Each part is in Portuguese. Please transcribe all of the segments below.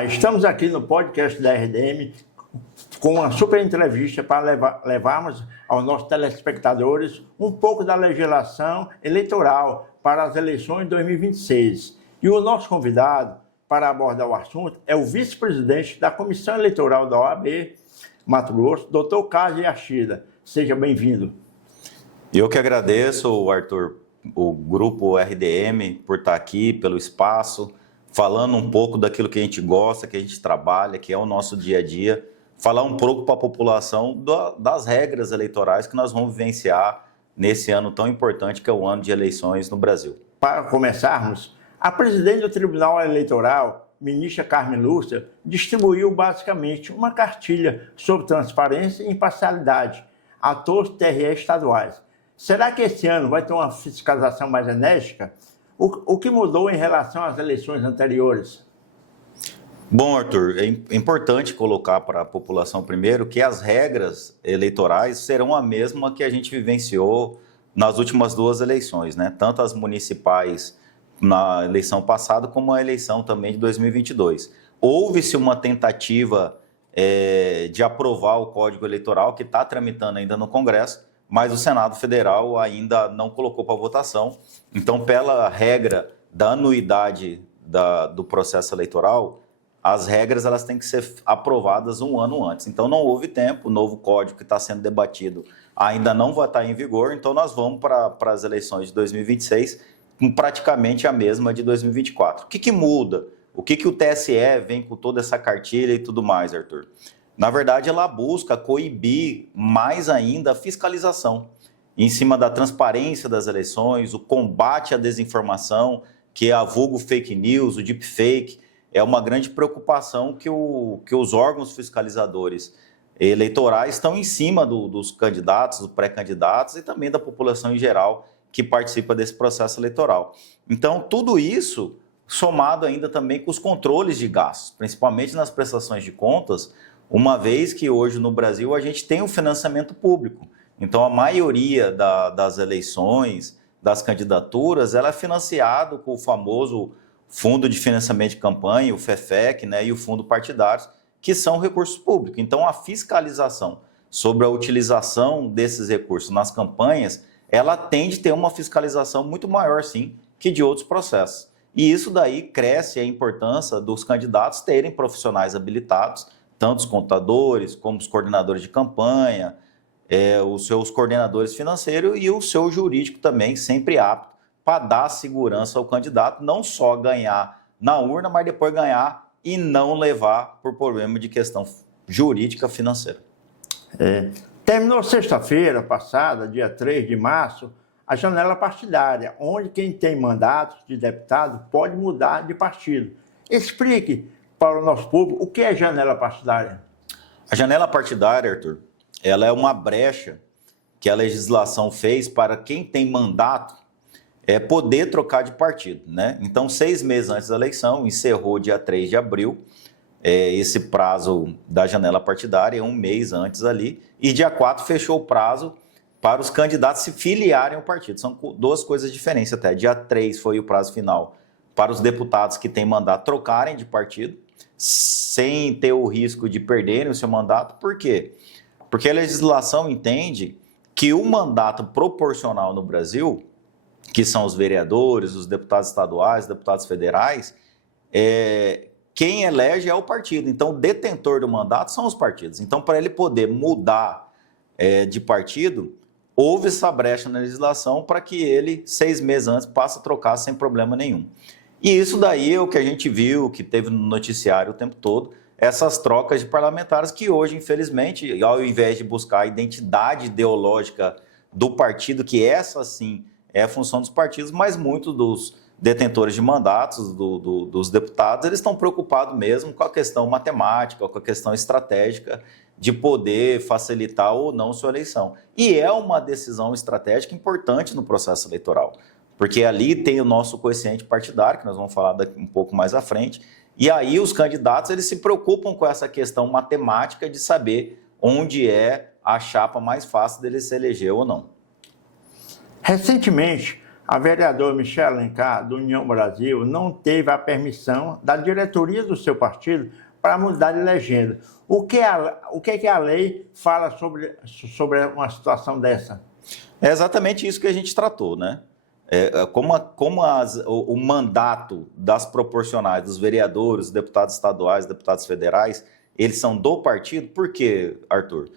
Olá, estamos aqui no podcast da RDM com uma super entrevista para levarmos aos nossos telespectadores um pouco da legislação eleitoral para as eleições de 2026. E o nosso convidado para abordar o assunto é o vice-presidente da Comissão Eleitoral da OAB Mato Grosso, Dr. Carlos Yashida. Seja bem-vindo. Eu que agradeço, Arthur, o grupo RDM por estar aqui, pelo espaço, falando um pouco daquilo que a gente gosta, que a gente trabalha, que é o nosso dia a dia, falar um pouco para a população das regras eleitorais que nós vamos vivenciar nesse ano tão importante que é o ano de eleições no Brasil. Para começarmos, a presidente do Tribunal Eleitoral, ministra Carmen Lúcia, distribuiu basicamente uma cartilha sobre transparência e imparcialidade a todos os TRE estaduais. Será que esse ano vai ter uma fiscalização mais enérgica? O que mudou em relação às eleições anteriores? Bom, Arthur, é importante colocar para a população primeiro que as regras eleitorais serão a mesma que a gente vivenciou nas últimas duas eleições, né? Tanto as municipais na eleição passada como a eleição também de 2022. Houve-se uma tentativa de aprovar o Código Eleitoral que está tramitando ainda no Congresso, mas o Senado Federal ainda não colocou para votação. Então, pela regra da anuidade do processo eleitoral, as regras elas têm que ser aprovadas um ano antes. Então, não houve tempo, o novo código que está sendo debatido ainda não vai estar em vigor, então nós vamos para as eleições de 2026 com praticamente a mesma de 2024. O que muda? O que o TSE vem com toda essa cartilha e tudo mais, Arthur? Na verdade, ela busca coibir mais ainda a fiscalização em cima da transparência das eleições, o combate à desinformação, que é a vulgo fake news, o deepfake. É uma grande preocupação que os órgãos fiscalizadores eleitorais estão em cima dos candidatos, dos pré-candidatos e também da população em geral que participa desse processo eleitoral. Então, tudo isso somado ainda também com os controles de gastos, principalmente nas prestações de contas, uma vez que hoje no Brasil a gente tem um financiamento público. Então, a maioria das eleições, das candidaturas, ela é financiado com o famoso Fundo de Financiamento de Campanha, o FEFEC, né, e o Fundo Partidários, que são recursos públicos. Então, a fiscalização sobre a utilização desses recursos nas campanhas, ela tende a ter uma fiscalização muito maior, sim, que de outros processos. E isso daí cresce a importância dos candidatos terem profissionais habilitados, tanto os contadores, como os coordenadores de campanha, os seus coordenadores financeiros e o seu jurídico também, sempre apto para dar segurança ao candidato, não só ganhar na urna, mas depois ganhar e não levar por problema de questão jurídica financeira. Terminou sexta-feira passada, dia 3 de março, a janela partidária, onde quem tem mandato de deputado pode mudar de partido. Explique para o nosso público o que é janela partidária. A janela partidária, Arthur, ela é uma brecha que a legislação fez para quem tem mandato poder trocar de partido, né? Então, 6 meses antes da eleição, encerrou dia 3 de abril, esse prazo da janela partidária, 1 mês antes ali, e dia 4 fechou o prazo para os candidatos se filiarem ao partido. São duas coisas diferentes até. Dia 3 foi o prazo final para os deputados que têm mandato trocarem de partido, sem ter o risco de perderem o seu mandato. Por quê? Porque a legislação entende que o mandato proporcional no Brasil, que são os vereadores, os deputados estaduais, os deputados federais, quem elege é o partido. Então, o detentor do mandato são os partidos. Então, para ele poder mudar de partido, houve essa brecha na legislação para que ele, 6 meses antes, passe a trocar sem problema nenhum. E isso daí é o que a gente viu, que teve no noticiário o tempo todo, essas trocas de parlamentares que hoje, infelizmente, ao invés de buscar a identidade ideológica do partido, que essa sim é a função dos partidos, mas muitos dos detentores de mandatos, dos deputados, eles estão preocupados mesmo com a questão matemática, com a questão estratégica de poder facilitar ou não sua eleição. E é uma decisão estratégica importante no processo eleitoral, porque ali tem o nosso coeficiente partidário, que nós vamos falar daqui um pouco mais à frente, e aí os candidatos eles se preocupam com essa questão matemática de saber onde é a chapa mais fácil dele se eleger ou não. Recentemente, A vereadora Michelle Alencar, do União Brasil, não teve a permissão da diretoria do seu partido para mudar de legenda. O que a lei fala sobre uma situação dessa? É exatamente isso que a gente tratou, né? O mandato das proporcionais, dos vereadores, deputados estaduais, deputados federais, eles são do partido. Por quê, Arthur?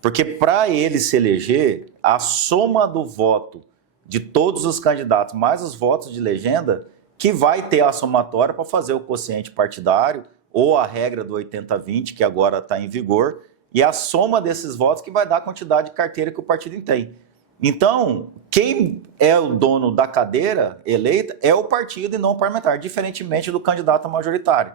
Porque para ele se eleger, a soma do voto de todos os candidatos, mais os votos de legenda, que vai ter a somatória para fazer o quociente partidário, ou a regra do 80-20, que agora está em vigor, e a soma desses votos que vai dar a quantidade de carteira que o partido tem. Então, quem é o dono da cadeira eleita é o partido e não o parlamentar, diferentemente do candidato majoritário,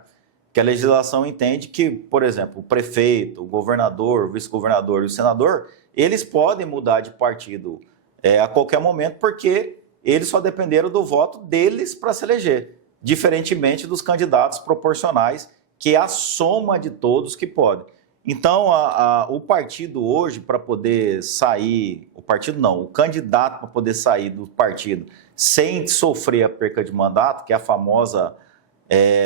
que a legislação entende que, por exemplo, o prefeito, o governador, o vice-governador e o senador, eles podem mudar de partido a qualquer momento, porque eles só dependeram do voto deles para se eleger, diferentemente dos candidatos proporcionais, que é a soma de todos que podem. Então, o partido hoje, para poder sair, o candidato para poder sair do partido sem sofrer a perca de mandato, que é a famosa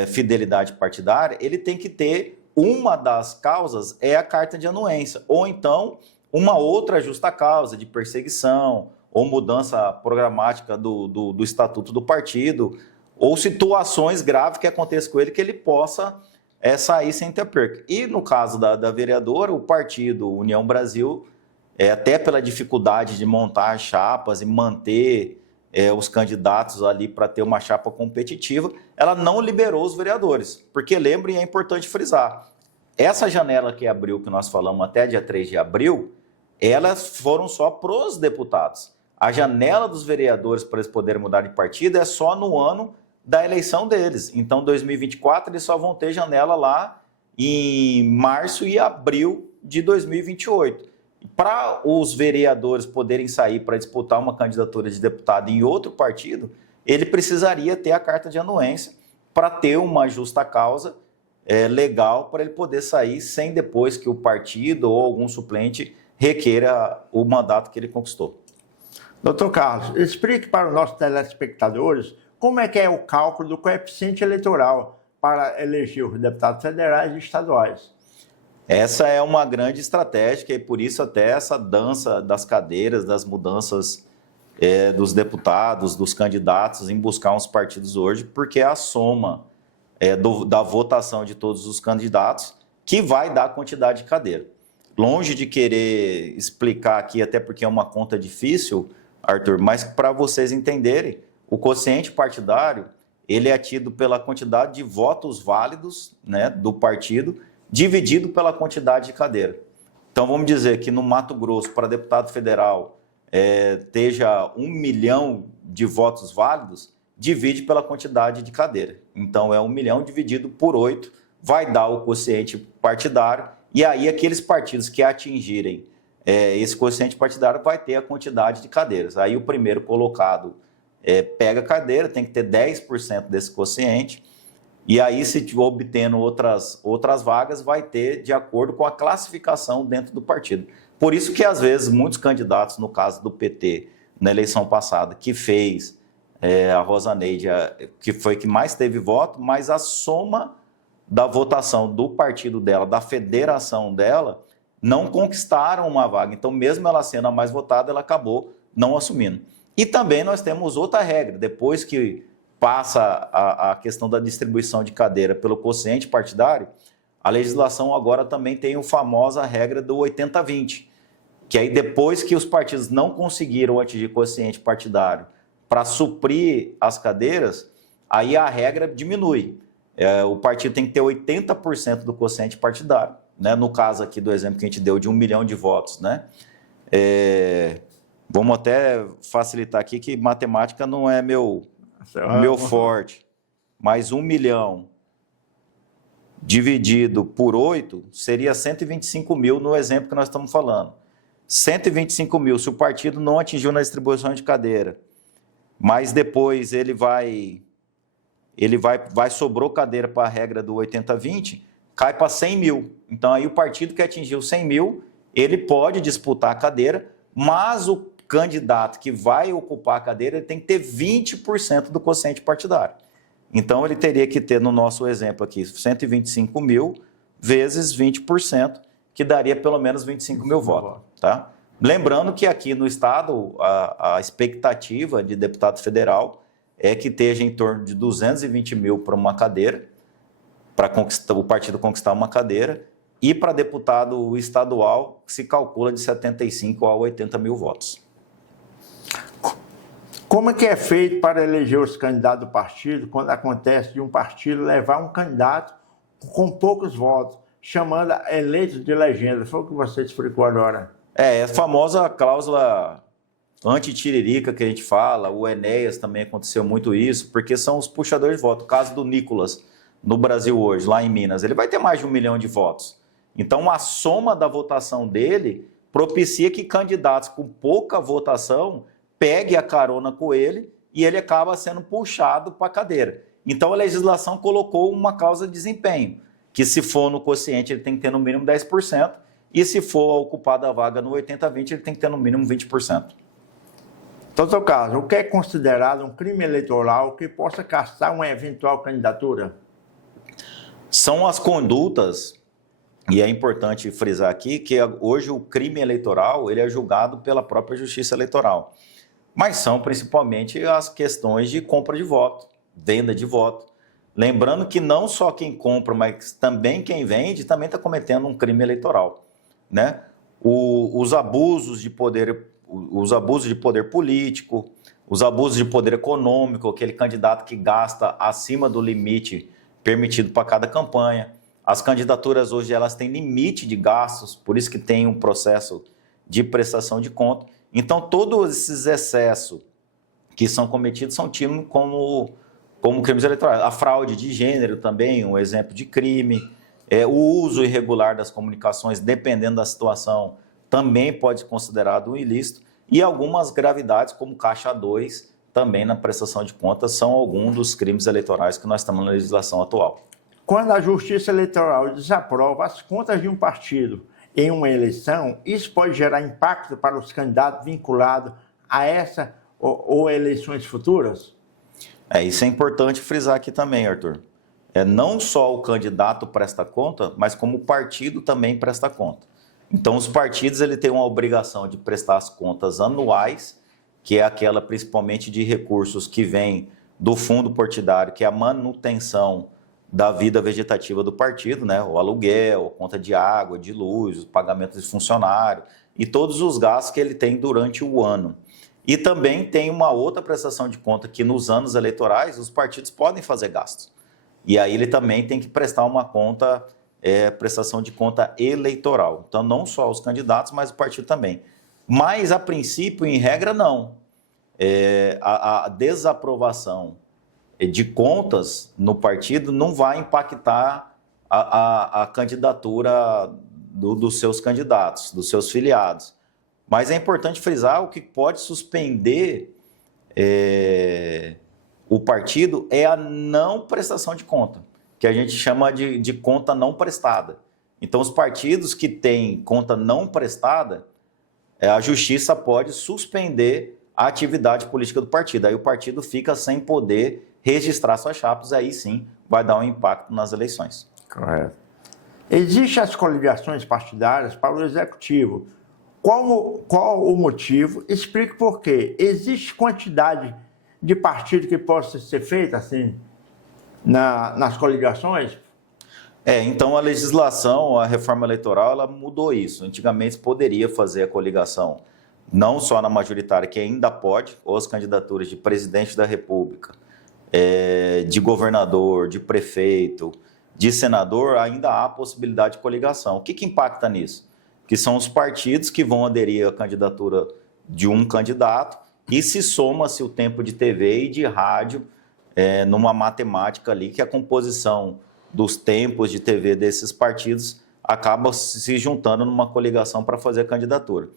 fidelidade partidária, ele tem que ter, uma das causas é a carta de anuência, ou então uma outra justa causa de perseguição, ou mudança programática do estatuto do partido, ou situações graves que aconteçam com ele que ele possa sair sem ter perca. E no caso da vereadora, o partido União Brasil, até pela dificuldade de montar chapas e manter os candidatos ali para ter uma chapa competitiva, ela não liberou os vereadores. Porque lembrem, é importante frisar, essa janela que abriu, que nós falamos até dia 3 de abril, elas foram só para os deputados. A janela dos vereadores para eles poderem mudar de partido é só no ano da eleição deles. Então, 2024, eles só vão ter janela lá em março e abril de 2028. Para os vereadores poderem sair para disputar uma candidatura de deputado em outro partido, ele precisaria ter a carta de anuência para ter uma justa causa legal para ele poder sair sem depois que o partido ou algum suplente requeira o mandato que ele conquistou. Doutor Carlos, explique para os nossos telespectadores como é que é o cálculo do coeficiente eleitoral para eleger os deputados federais e estaduais. Essa é uma grande estratégia e por isso até essa dança das cadeiras, das mudanças dos deputados, dos candidatos em buscar uns partidos hoje, porque é a soma da votação de todos os candidatos que vai dar a quantidade de cadeira. Longe de querer explicar aqui, até porque é uma conta difícil, Arthur, mas para vocês entenderem, o quociente partidário, ele é tido pela quantidade de votos válidos, né, do partido, dividido pela quantidade de cadeira. Então, vamos dizer que no Mato Grosso, para deputado federal, esteja 1 milhão de votos válidos, divide pela quantidade de cadeira. Então, é 1 milhão dividido por 8, vai dar o quociente partidário, e aí aqueles partidos que atingirem esse quociente partidário vai ter a quantidade de cadeiras. Aí o primeiro colocado pega a cadeira, tem que ter 10% desse quociente, e aí se estiver obtendo outras vagas, vai ter de acordo com a classificação dentro do partido. Por isso que, às vezes, muitos candidatos, no caso do PT, na eleição passada, que fez a Rosa Neide, que foi que mais teve voto, mas a soma da votação do partido dela, da federação dela, não conquistaram uma vaga. Então, mesmo ela sendo a mais votada, ela acabou não assumindo. E também nós temos outra regra, depois que passa a questão da distribuição de cadeira pelo quociente partidário, a legislação agora também tem a famosa regra do 80-20, que aí depois que os partidos não conseguiram atingir quociente partidário para suprir as cadeiras, aí a regra diminui. O partido tem que ter 80% do quociente partidário, né? No caso aqui do exemplo que a gente deu de 1 milhão de votos, né? Vamos até facilitar aqui que matemática não é meu forte, mas 1 milhão dividido por 8 seria 125 mil no exemplo que nós estamos falando. 125 mil, se o partido não atingiu na distribuição de cadeira, mas depois sobrou cadeira para a regra do 80-20, cai para 100 mil. Então aí o partido que atingiu 100 mil, ele pode disputar a cadeira, mas candidato que vai ocupar a cadeira ele tem que ter 20% do quociente partidário. Então, ele teria que ter, no nosso exemplo aqui, 125 mil vezes 20%, que daria pelo menos 25 mil votos. Tá? Lembrando que aqui no Estado, a expectativa de deputado federal é que esteja em torno de 220 mil para uma cadeira, para o partido conquistar uma cadeira, e para deputado estadual se calcula de 75 a 80 mil votos. Como é que é feito para eleger os candidatos do partido quando acontece de um partido levar um candidato com poucos votos, chamando eleitos de legenda? Foi o que você explicou agora. É a famosa cláusula anti-tiririca que a gente fala, o Enéas também aconteceu muito isso, porque são os puxadores de voto. O caso do Nicolas, no Brasil hoje, lá em Minas, ele vai ter mais de 1 milhão de votos. Então, a soma da votação dele propicia que candidatos com pouca votação pegue a carona com ele e ele acaba sendo puxado para a cadeira. Então, a legislação colocou uma cláusula de desempenho, que se for no quociente ele tem que ter no mínimo 10%, e se for ocupada a vaga no 80-20, ele tem que ter no mínimo 20%. Doutor Carlos, o que é considerado um crime eleitoral que possa castar uma eventual candidatura? São as condutas, e é importante frisar aqui que hoje o crime eleitoral ele é julgado pela própria Justiça Eleitoral. Mas são principalmente as questões de compra de voto, venda de voto. Lembrando que não só quem compra, mas também quem vende também está cometendo um crime eleitoral, né? Os abusos de poder político, os abusos de poder econômico, aquele candidato que gasta acima do limite permitido para cada campanha. As candidaturas hoje elas têm limite de gastos, por isso que tem um processo de prestação de conta. Então, todos esses excessos que são cometidos são tidos como crimes eleitorais. A fraude de gênero também, um exemplo de crime. O uso irregular das comunicações, dependendo da situação, também pode ser considerado um ilícito. E algumas gravidades, como Caixa 2, também na prestação de contas, são alguns dos crimes eleitorais que nós estamos na legislação atual. Quando a Justiça Eleitoral desaprova as contas de um partido em uma eleição, isso pode gerar impacto para os candidatos vinculados a essa ou eleições futuras? Isso é importante frisar aqui também, Arthur. Não só o candidato presta conta, mas como o partido também presta conta. Então, os partidos ele têm uma obrigação de prestar as contas anuais, que é aquela principalmente de recursos que vem do fundo partidário, que é a manutenção da vida vegetativa do partido, né? O aluguel, a conta de água, de luz, os pagamentos de funcionário e todos os gastos que ele tem durante o ano. E também tem uma outra prestação de conta que nos anos eleitorais os partidos podem fazer gastos. E aí ele também tem que prestar uma conta, prestação de conta eleitoral. Então não só os candidatos, mas o partido também. Mas a princípio, em regra, não. A desaprovação de contas no partido não vai impactar a candidatura dos seus candidatos, dos seus filiados. Mas é importante frisar, o que pode suspender o partido é a não prestação de conta, que a gente chama de conta não prestada. Então, os partidos que têm conta não prestada, a justiça pode suspender a atividade política do partido. Aí o partido fica sem poder registrar suas chapas, aí sim vai dar um impacto nas eleições. Correto. Existem as coligações partidárias para o executivo. Qual o motivo? Explique por quê. Existe quantidade de partido que possa ser feita assim nas coligações? Então a legislação, a reforma eleitoral, ela mudou isso. Antigamente poderia fazer a coligação não só na majoritária, que ainda pode, ou as candidaturas de presidente da República, de governador, de prefeito, de senador, ainda há possibilidade de coligação. O que impacta nisso? Que são os partidos que vão aderir à candidatura de um candidato e se soma-se o tempo de TV e de rádio numa matemática ali que a composição dos tempos de TV desses partidos acaba se juntando numa coligação para fazer a candidatura.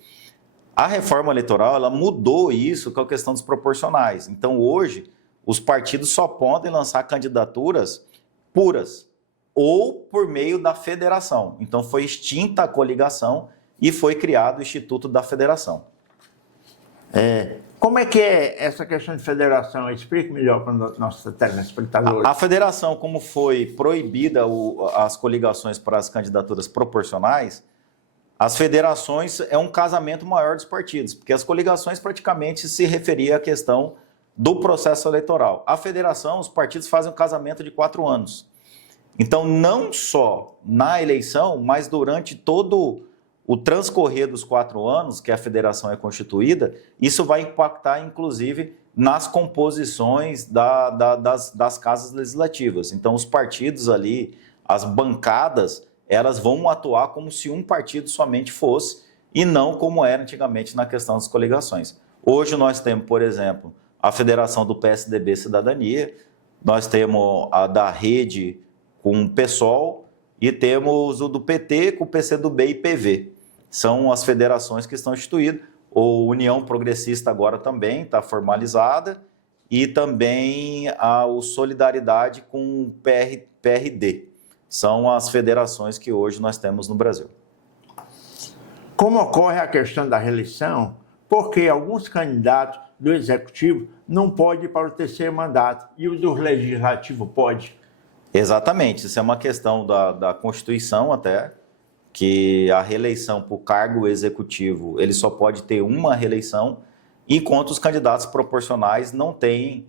A reforma eleitoral ela mudou isso com a questão dos proporcionais. Então, hoje, os partidos só podem lançar candidaturas puras ou por meio da federação. Então, foi extinta a coligação e foi criado o Instituto da Federação. Como é que é essa questão de federação? Explique melhor para os nossos telespectadores. A federação, como foi proibida as coligações para as candidaturas proporcionais, as federações é um casamento maior dos partidos, porque as coligações praticamente se referia à questão do processo eleitoral. A federação, os partidos fazem um casamento de 4 anos. Então, não só na eleição, mas durante todo o transcorrer dos 4 anos que a federação é constituída, isso vai impactar, inclusive, nas composições das casas legislativas. Então, os partidos ali, as bancadas, elas vão atuar como se um partido somente fosse e não como era antigamente na questão das coligações. Hoje nós temos, por exemplo, a federação do PSDB Cidadania, nós temos a da Rede com o PSOL e temos o do PT com o PCdoB e PV. São as federações que estão instituídas. A União Progressista agora também está formalizada e também o Solidariedade com o PRD. São as federações que hoje nós temos no Brasil. Como ocorre a questão da reeleição? Porque alguns candidatos do Executivo não podem ir para o 3º mandato e o do Legislativo pode. Exatamente, isso é uma questão da Constituição até, que a reeleição para o cargo executivo, ele só pode ter uma reeleição, enquanto os candidatos proporcionais não têm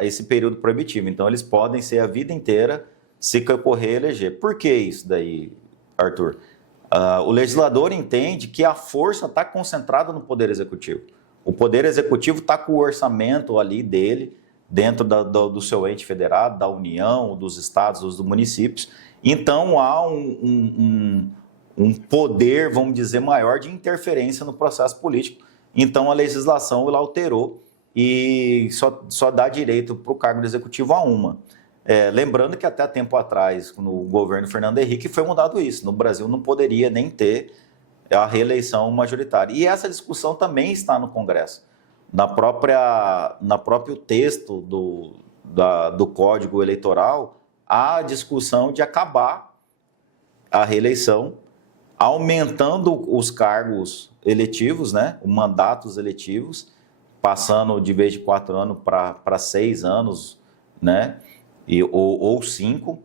esse período proibitivo. Então, eles podem ser a vida inteira se concorrer a eleger. Por que isso daí, Arthur? O legislador entende que a força está concentrada no Poder Executivo. O Poder Executivo está com o orçamento ali dele, dentro do seu ente federado, da União, dos estados, dos municípios. Então, há um poder, vamos dizer, maior de interferência no processo político. Então, a legislação ela alterou e só dá direito para o cargo do executivo a uma. Lembrando que até tempo atrás, no governo Fernando Henrique, foi mudado isso. No Brasil não poderia nem ter a reeleição majoritária. E essa discussão também está no Congresso. Na próprio texto do Código Eleitoral, há a discussão de acabar a reeleição, aumentando os cargos eletivos, né, os mandatos eletivos, passando de vez de 4 anos para 6 anos, né, ou 5,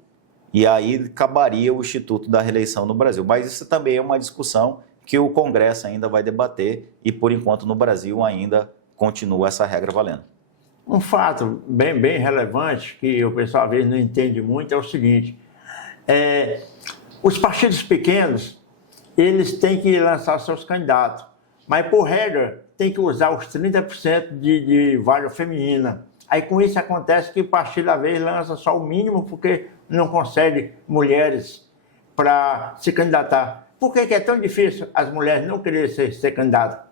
e aí acabaria o Instituto da Reeleição no Brasil. Mas isso também é uma discussão que o Congresso ainda vai debater e, por enquanto, no Brasil ainda continua essa regra valendo. Um fato bem relevante, que o pessoal às vezes não entende muito, é o seguinte: os partidos pequenos, eles têm que lançar seus candidatos, mas, por regra, tem que usar os 30% de vaga feminina. Aí, com isso, acontece que o partido, às vezes, lança só o mínimo, porque não consegue mulheres para se candidatar. Por que é tão difícil as mulheres não quererem ser candidatas?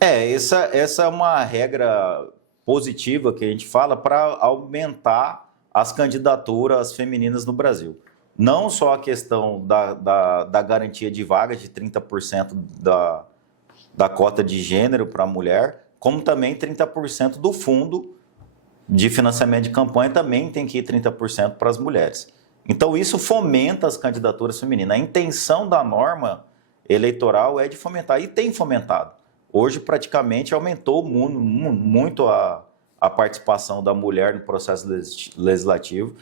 Essa é uma regra positiva que a gente fala para aumentar as candidaturas femininas no Brasil. Não só a questão da garantia de vagas de 30% da cota de gênero para a mulher, como também 30% do fundo de financiamento de campanha também tem que ir 30% para as mulheres. Então, isso fomenta as candidaturas femininas. A intenção da norma eleitoral é de fomentar, e tem fomentado. Hoje, praticamente, aumentou muito a participação da mulher no processo legislativo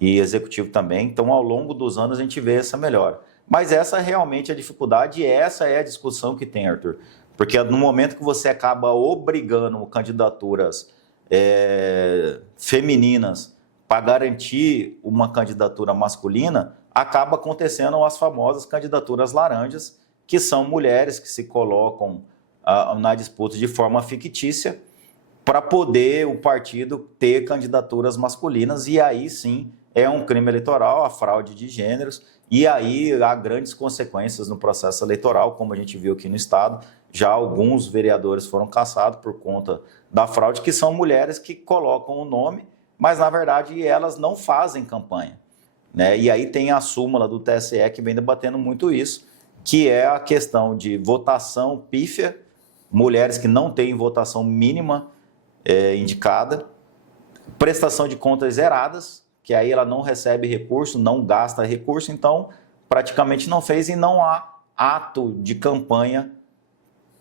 e executivo também. Então, ao longo dos anos, a gente vê essa melhora. Mas essa realmente é a dificuldade e essa é a discussão que tem, Arthur. Porque no momento que você acaba obrigando candidaturas femininas para garantir uma candidatura masculina, acaba acontecendo as famosas candidaturas laranjas, que são mulheres que se colocam na disputa de forma fictícia para poder o partido ter candidaturas masculinas, e aí sim é um crime eleitoral, a fraude de gêneros, e aí há grandes consequências no processo eleitoral, como a gente viu aqui no estado. Já alguns vereadores foram cassados por conta da fraude, que são mulheres que colocam o nome, mas na verdade elas não fazem campanha, né? E aí tem a súmula do TSE que vem debatendo muito isso, que é a questão de votação pífia, mulheres que não têm votação mínima indicada, prestação de contas zeradas, que aí ela não recebe recurso, não gasta recurso, então praticamente não fez, e não há ato de campanha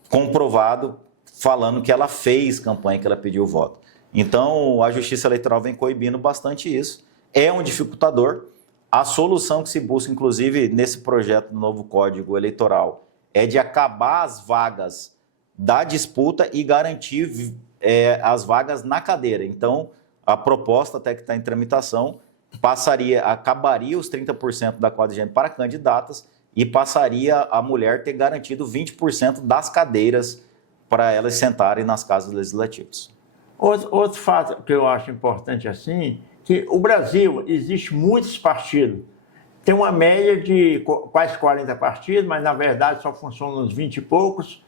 comprovado falando que ela fez campanha, que ela pediu voto. Então, a Justiça Eleitoral vem coibindo bastante isso. É um dificultador. A solução que se busca, inclusive, nesse projeto do novo Código Eleitoral, é de acabar as vagas da disputa e garantir as vagas na cadeira. Então, a proposta até que está em tramitação acabaria os 30% da quadra de gênero para candidatas e passaria a mulher ter garantido 20% das cadeiras para elas sentarem nas casas legislativas. Outro fato que eu acho importante assim, que o Brasil existe muitos partidos. Tem uma média de quase 40 partidos, mas na verdade só funcionam uns 20 e poucos.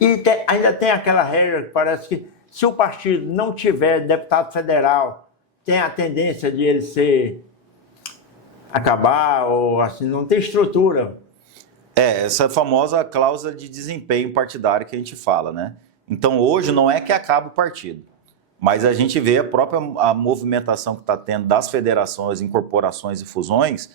E ainda tem aquela regra que parece que se o partido não tiver deputado federal, tem a tendência de ele acabar, ou assim, não tem estrutura. Essa famosa cláusula de desempenho partidário que a gente fala, né? Então, hoje não é que acaba o partido, mas a gente vê a movimentação que está tendo das federações, incorporações e fusões,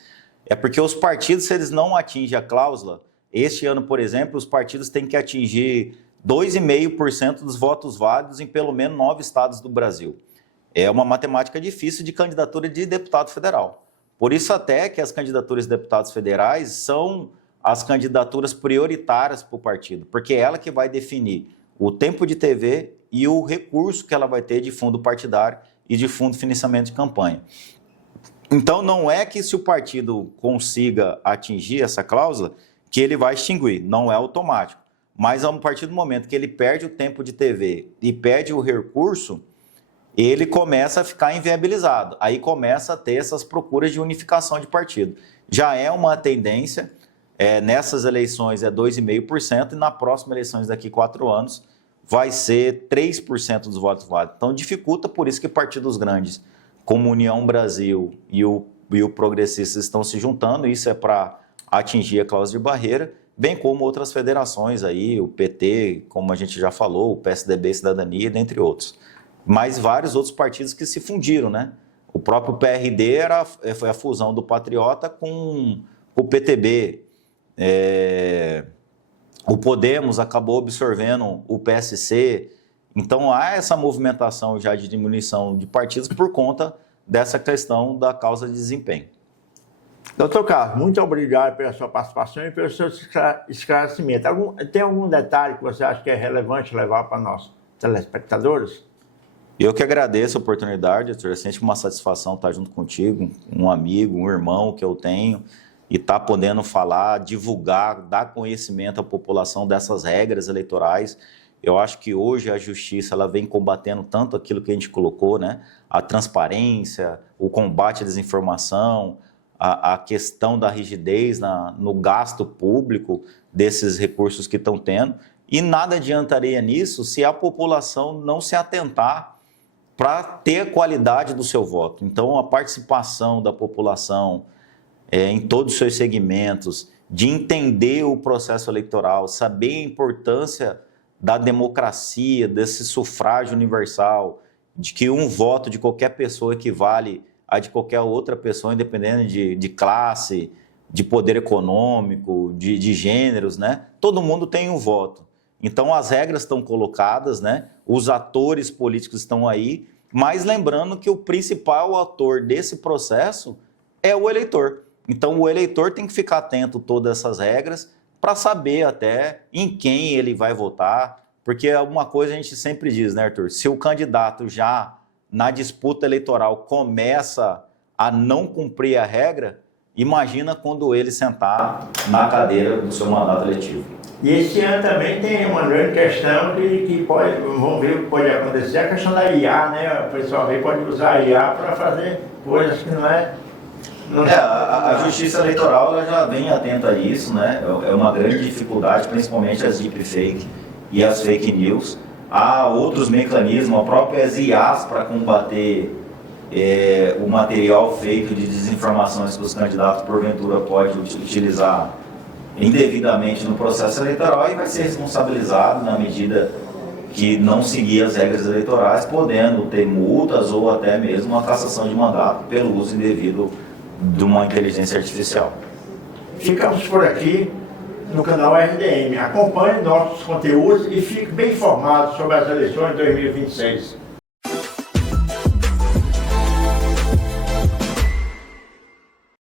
é porque os partidos, se eles não atingem a cláusula, este ano, por exemplo, os partidos têm que atingir 2,5% dos votos válidos em pelo menos 9 estados do Brasil. É uma matemática difícil de candidatura de deputado federal. Por isso até que as candidaturas de deputados federais são as candidaturas prioritárias para o partido, porque é ela que vai definir o tempo de TV e o recurso que ela vai ter de fundo partidário e de fundo de financiamento de campanha. Então, não é que se o partido consiga atingir essa cláusula, que ele vai extinguir, não é automático. Mas a partir do momento que ele perde o tempo de TV e perde o recurso, ele começa a ficar inviabilizado. Aí começa a ter essas procuras de unificação de partido. Já é uma tendência, nessas eleições é 2,5% e na próxima eleições daqui a 4 anos vai ser 3% dos votos válidos. Então dificulta, por isso que partidos grandes, como União Brasil e o Progressistas estão se juntando, isso é para atingir a cláusula de barreira, bem como outras federações aí, o PT, como a gente já falou, o PSDB, Cidadania, dentre outros. Mas vários outros partidos que se fundiram, né? O próprio PRD foi a fusão do Patriota com o PTB. O Podemos acabou absorvendo o PSC. Então há essa movimentação já de diminuição de partidos por conta dessa questão da causa de desempenho. Doutor Carlos, muito obrigado pela sua participação e pelo seu esclarecimento. Tem algum detalhe que você acha que é relevante levar para nossos telespectadores? Eu que agradeço a oportunidade, Arthur. É sempre uma satisfação estar junto contigo, um amigo, um irmão que eu tenho, e estar podendo falar, divulgar, dar conhecimento à população dessas regras eleitorais. Eu acho que hoje a justiça ela vem combatendo tanto aquilo que a gente colocou, né? A transparência, o combate à desinformação, a questão da rigidez no gasto público desses recursos que estão tendo. E nada adiantaria nisso se a população não se atentar para ter a qualidade do seu voto. Então, a participação da população em todos os seus segmentos, de entender o processo eleitoral, saber a importância da democracia, desse sufrágio universal, de que um voto de qualquer pessoa equivale a de qualquer outra pessoa, independente de classe, de poder econômico, de gêneros, né? Todo mundo tem um voto. Então, as regras estão colocadas, né? Os atores políticos estão aí, mas lembrando que o principal ator desse processo é o eleitor. Então, o eleitor tem que ficar atento a todas essas regras para saber até em quem ele vai votar, porque uma coisa a gente sempre diz, né, Arthur? Se o candidato já na disputa eleitoral começa a não cumprir a regra, imagina quando ele sentar na cadeira do seu mandato eletivo. E esse ano também tem uma grande questão que vamos ver o que pode acontecer, a questão da IA, né? O pessoal pode usar a IA para fazer coisas que não é... A Justiça Eleitoral ela já vem atenta a isso, né? É uma grande dificuldade, principalmente as deepfake e as fake news. Há outros mecanismos, a própria IAs para combater o material feito de desinformações que os candidatos porventura podem utilizar indevidamente no processo eleitoral e vai ser responsabilizado na medida que não seguir as regras eleitorais, podendo ter multas ou até mesmo uma cassação de mandato pelo uso indevido de uma inteligência artificial. Ficamos por aqui. no canal RDM. Acompanhe nossos conteúdos e fique bem informado sobre as eleições de 2026.